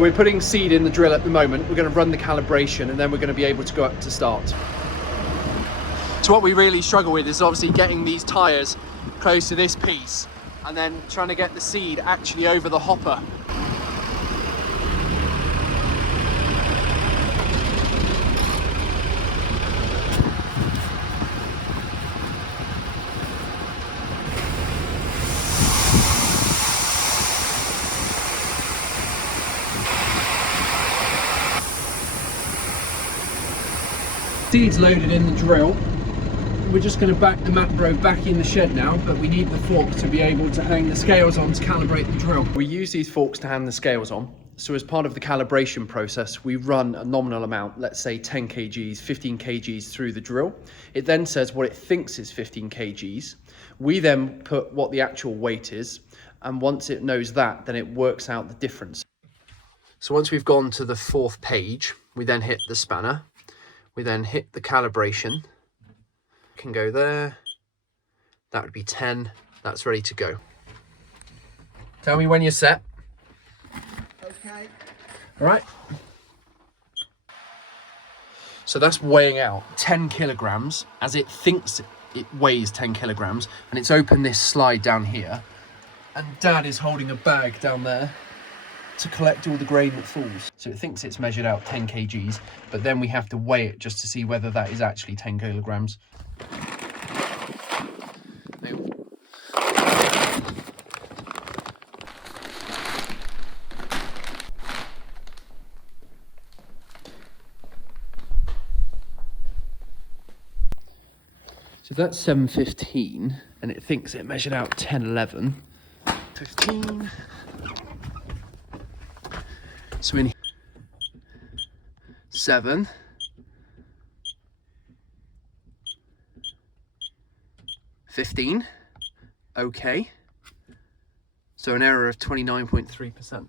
We're putting seed in the drill at the moment. We're going to run the calibration and then we're going to be able to go up to start. So what we really struggle with is obviously getting these tyres close to this piece and then trying to get the seed actually over the hopper. Seed's loaded in the drill. We're just going to back the macro back in the shed now, but we need the fork to be able to hang the scales on to calibrate the drill. We use these forks to hang the scales on. So as part of the calibration process, we run a nominal amount, let's say 10 kgs, 15 kgs through the drill. It then says what it thinks is 15 kgs. We then put what the actual weight is. And once it knows that, then it works out the difference. So once we've gone to the 4th page, we then hit the spanner. We then hit the calibration, can go there, that would be 10, that's ready to go. Tell me when you're set. Okay. All right. So that's weighing out 10 kilograms as it thinks it weighs 10 kilograms, and it's opened this slide down here, and Dad is holding a bag down there to collect all the grain that falls. So it thinks it's measured out 10 kgs, but then we have to weigh it just to see whether that is actually 10 kilograms. So that's 7:15, and it thinks it measured out 10:11. 15. So in 7, 15, okay. So an error of 29.3%.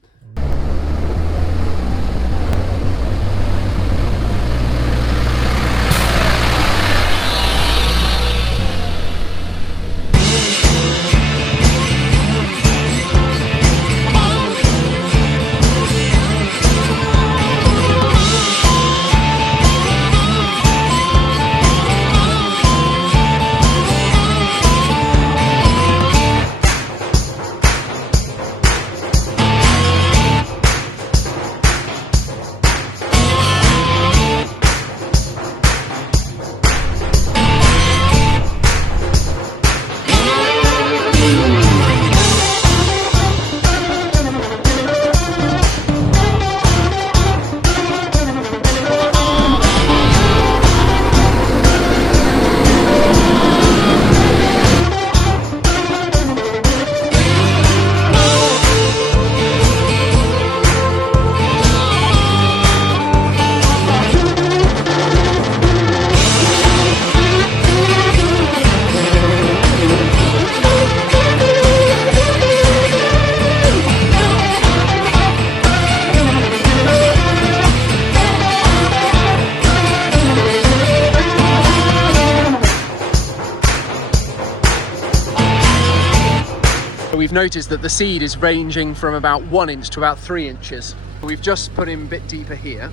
We've noticed that the seed is ranging from about 1 inch to about 3 inches. We've just put in a bit deeper here.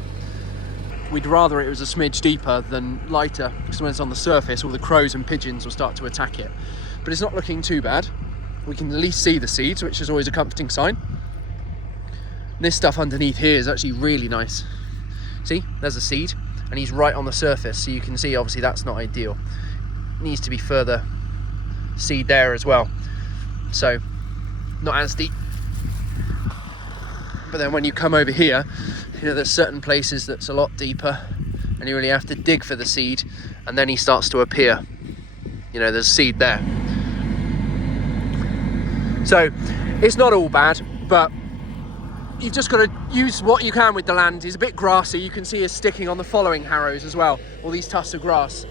We'd rather it was a smidge deeper than lighter, because when it's on the surface, all the crows and pigeons will start to attack it. But it's not looking too bad. We can at least see the seeds, which is always a comforting sign. This stuff underneath here is actually really nice. See, there's a seed, and he's right on the surface, so you can see obviously that's not ideal. It needs to be further seed there as well. So, not as deep. But then when you come over here, you know, there's certain places that's a lot deeper, and you really have to dig for the seed, and then he starts to appear. You know, there's seed there. So it's not all bad, but you've just got to use what you can with the land. It's a bit grassy. You can see it's sticking on the following harrows as well, all these tufts of grass.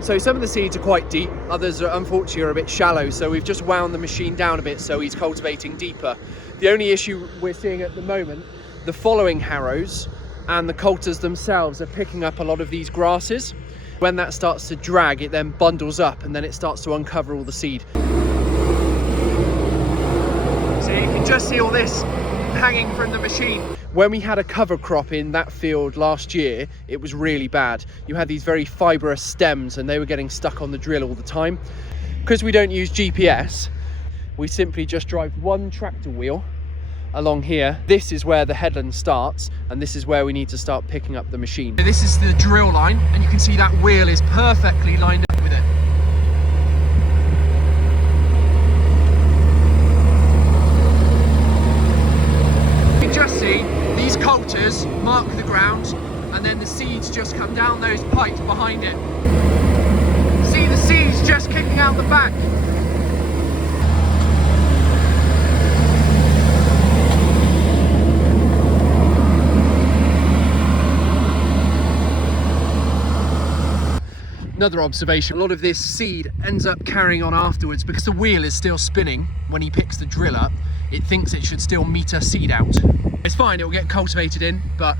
So some of the seeds are quite deep, others are, unfortunately are a bit shallow, so we've just wound the machine down a bit so he's cultivating deeper. The only issue we're seeing at the moment, the following harrows and the coulters themselves are picking up a lot of these grasses. When that starts to drag, it then bundles up and then it starts to uncover all the seed. So you can just see all this hanging from the machine. When we had a cover crop in that field last year, it was really bad. You had these very fibrous stems and they were getting stuck on the drill all the time. Because we don't use GPS, we simply just drive one tractor wheel along here. This is where the headland starts, and this is where we need to start picking up the machine. This is the drill line, and you can see that wheel is perfectly lined up with it. You can just see these coulters mark the ground, and then the seeds just come down those pipes behind it. See the seeds just kicking out the back. Another observation, a lot of this seed ends up carrying on afterwards because the wheel is still spinning when he picks the drill up. It thinks it should still meter seed out. It's fine, it will get cultivated in, but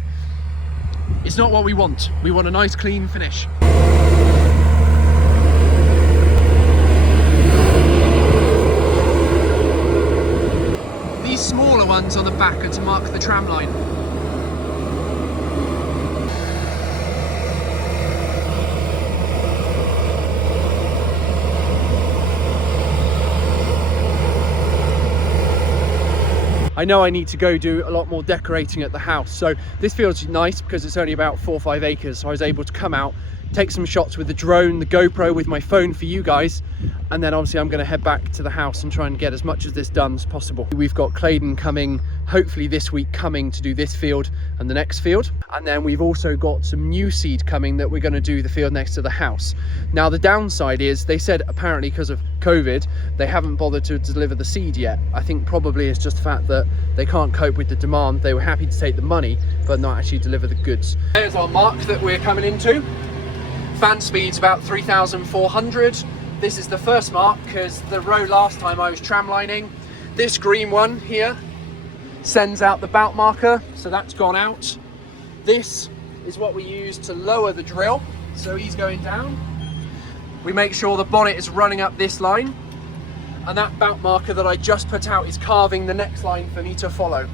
it's not what we want. We want a nice clean finish. These smaller ones on the back are to mark the tram line. I know I need to go do a lot more decorating at the house, so this feels nice because it's only about 4 or 5 acres, so I was able to come out, take some shots with the drone, the GoPro, with my phone for you guys, and then obviously I'm going to head back to the house and try and get as much of this done as possible. We've got Claydon coming, hopefully this week, coming to do this field and the next field, and then we've also got some new seed coming that we're going to do the field next to the house. Now the downside is, they said apparently because of COVID they haven't bothered to deliver the seed yet. I think probably it's just the fact that they can't cope with the demand. They were happy to take the money but not actually deliver the goods. There's our mark that we're coming into. Fan speed's about 3,400. This is the first mark because the row last time I was tramlining. This green one here sends out the bout marker, so that's gone out. This is what we use to lower the drill, so he's going down. We make sure the bonnet is running up this line, and that bout marker that I just put out is carving the next line for me to follow.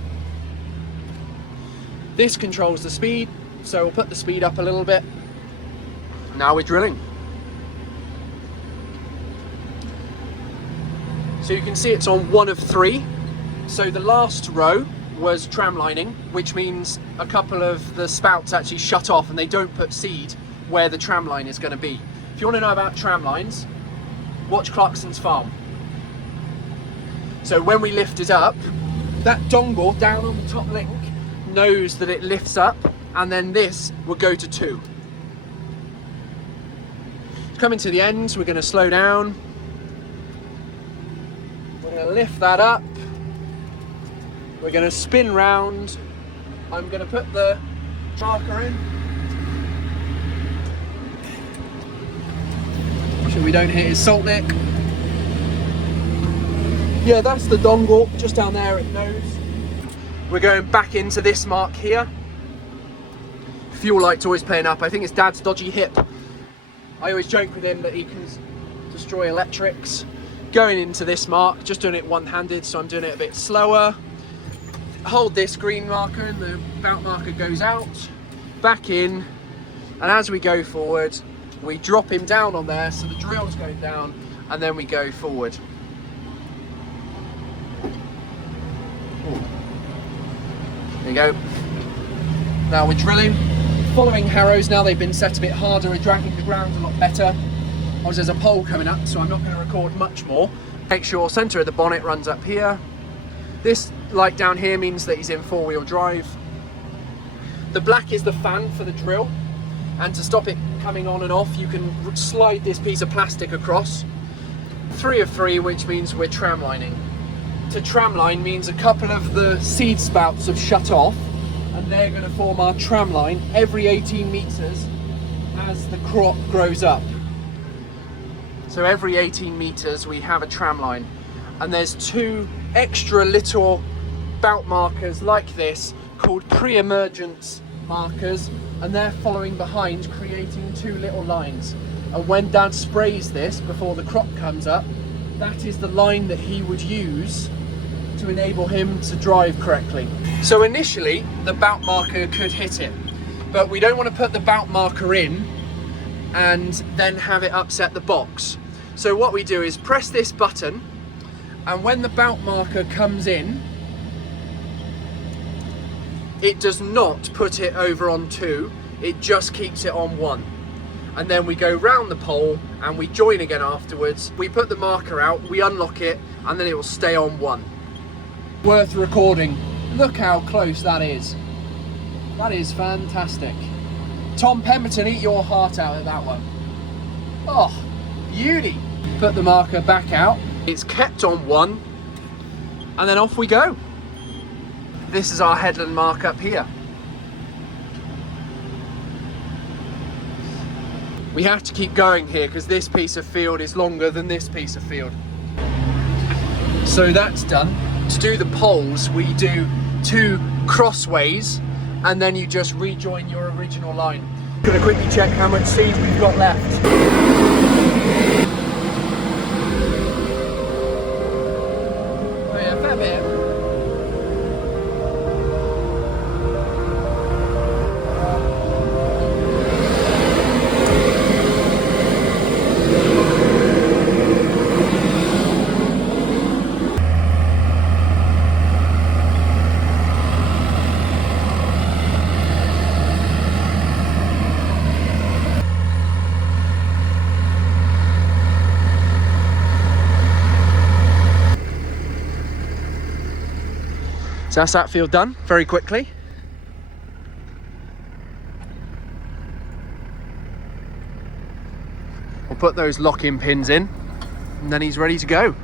This controls the speed, so we'll put the speed up a little bit. Now we're drilling. So you can see it's on 1 of 3. So the last row was tramlining, which means a couple of the spouts actually shut off and they don't put seed where the tramline is going to be. If you want to know about tramlines, watch Clarkson's farm. So when we lift it up, that dongle down on the top link knows that it lifts up, and then this will go to 2. Coming to the end, we're going to slow down. We're going to lift that up. We're going to spin round. I'm going to put the marker in, so we don't hit his salt lick. Yeah, that's the dongle just down there, it knows. We're going back into this mark here. Fuel light's always playing up. I think it's Dad's dodgy hip. I always joke with him that he can destroy electrics. Going into this mark, just doing it one-handed, so I'm doing it a bit slower. Hold this green marker and the bout marker goes out, back in, and as we go forward, we drop him down on there, so the drill's going down, and then we go forward. There you go. Now we're drilling. Following harrows now, they've been set a bit harder, we're dragging the ground a lot better. Obviously there's a pole coming up, so I'm not going to record much more. Make sure centre of the bonnet runs up here. This light down here means that he's in 4-wheel drive. The black is the fan for the drill, and to stop it coming on and off, you can slide this piece of plastic across. 3 of 3, which means we're tramlining. To tramline means a couple of the seed spouts have shut off, and they're going to form our tramline every 18 metres as the crop grows up. So every 18 metres we have a tramline, and there's 2 extra little bout markers like this called pre-emergence markers, and they're following behind, creating 2 little lines. And when Dad sprays this before the crop comes up, that is the line that he would use to enable him to drive correctly. So initially, the bout marker could hit it, but we don't want to put the bout marker in and then have it upset the box. So what we do is press this button, and when the bout marker comes in, it does not put it over on 2, it just keeps it on 1. And then we go round the pole and we join again afterwards. We put the marker out, we unlock it, and then it will stay on 1. Worth recording. Look how close that is. That is fantastic. Tom Pemberton, eat your heart out at that one. Oh, beauty. Put the marker back out. It's kept on 1, and then off we go. This is our headland mark up here. We have to keep going here because this piece of field is longer than this piece of field. So that's done. To do the poles, we do 2 crossways, and then you just rejoin your original line. I'm gonna quickly check how much seed we've got left. Oh yeah, fair bit. So that's that field done very quickly. We'll put those lock-in pins in, and then he's ready to go.